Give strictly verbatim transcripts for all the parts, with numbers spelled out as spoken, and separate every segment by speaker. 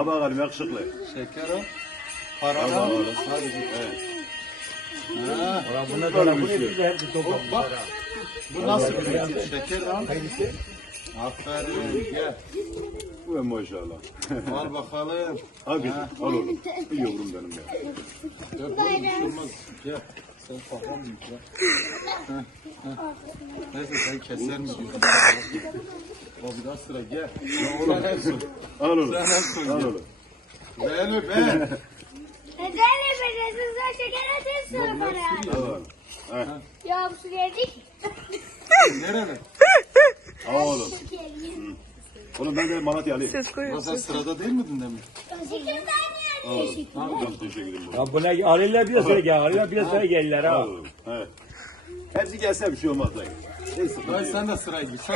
Speaker 1: Al bakalım yakışıklı.
Speaker 2: Şeker al. Para
Speaker 1: Al
Speaker 2: al.
Speaker 1: bakalım.
Speaker 2: Hadi git.
Speaker 1: Evet.
Speaker 2: Ha.
Speaker 3: Buna da bunu hepsi toplam.
Speaker 2: Bak. Bu nasıl bir ürün? Şeker al. Aferin. Gel.
Speaker 1: Ulan maşallah.
Speaker 2: Al bakalım.
Speaker 1: Al kızım. Al oğlum. İyi yavrum benim ya.
Speaker 2: Yok oğlum bir şey olmaz. Gel. Sen kafan büyük ya. Heh, heh. Neyse sen keser mi diyorsun? O bir daha sıra gel. Ya oğlum en son.
Speaker 1: Al oğlum.
Speaker 2: Sen en son
Speaker 1: Al
Speaker 2: gel.
Speaker 1: oğlum.
Speaker 2: Ben öp ben.
Speaker 4: Neden yapıyorsun? Sen şeker atıyorsun bana.
Speaker 1: Al oğlum. Heh.
Speaker 4: Ya bu su geldik.
Speaker 2: Nerede?
Speaker 1: Al oğlum. Oğlum ben de Malatyalıyım.
Speaker 2: Ama sen sırada değil miydin demin?
Speaker 4: Şeker
Speaker 1: Al oğlum. Çok teşekkür ederim.
Speaker 3: Ya buna alırlar bir de sonra gel. Alırlar bir de sonra gelirler ha.
Speaker 1: Al oğlum. Evet. Hepsi gelse bir şey olmaz dayı. Neyse.
Speaker 2: Dayı sen de sıraya gir. Sen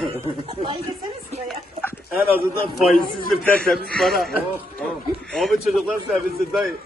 Speaker 1: En azından faizsiz bir tertemiz para.
Speaker 2: Oh, oh.
Speaker 1: Abi çocuklar sevinsin dayı.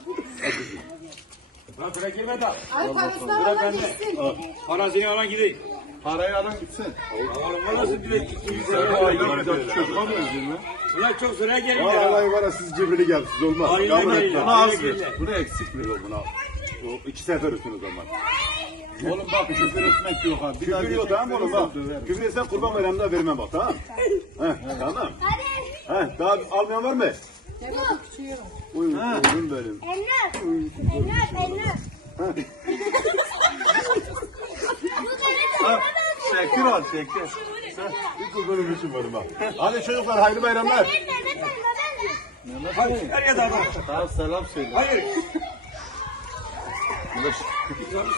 Speaker 3: Lan sıra girme da.
Speaker 5: Ay parasını alan gitsin.
Speaker 3: Parasını alan gideyim.
Speaker 2: Parayı alan gitsin.
Speaker 3: Oğlum bu nasıl bir iki yüz
Speaker 2: Sen
Speaker 3: lira?
Speaker 2: o aydan bir dakika çocuğa mı özledin lan?
Speaker 3: Ulan çok sıra gelirler ha.
Speaker 1: Vallahi var ya siz cebrini gelsiz olmaz.
Speaker 3: Aynen
Speaker 1: Kabul
Speaker 3: öyle.
Speaker 1: et.
Speaker 2: Buna
Speaker 1: Buna
Speaker 2: az
Speaker 1: az
Speaker 2: ver.
Speaker 1: ver. Buna eksik ver o buna. O iki sefer üstün o zaman.
Speaker 2: Oğlum bak küfür etmek yok ha. Bir daha
Speaker 1: Küfür yok
Speaker 2: geçen
Speaker 1: tamam mı oğlum
Speaker 2: sefer
Speaker 1: bak.
Speaker 2: döverim.
Speaker 1: Küfür etsen kurban bayramında vermem bak tamam. Heh, tamam.
Speaker 4: Hadi.
Speaker 1: Heh, daha almayan var mı?
Speaker 5: Ne kadar küçüğüyorum.
Speaker 1: Uy, uygun benim.
Speaker 4: Ennur. Ennur. Ennur.
Speaker 2: Ha, şeker al şeker.
Speaker 1: Bir kurbanım için varım bak. Hadi çocuklar hayırlı bayramlar.
Speaker 2: Mehmet
Speaker 3: Hadi
Speaker 2: Bey.
Speaker 3: her yerde adam.
Speaker 2: Tamam selam söyle.
Speaker 3: Hayır.
Speaker 2: Ulaş.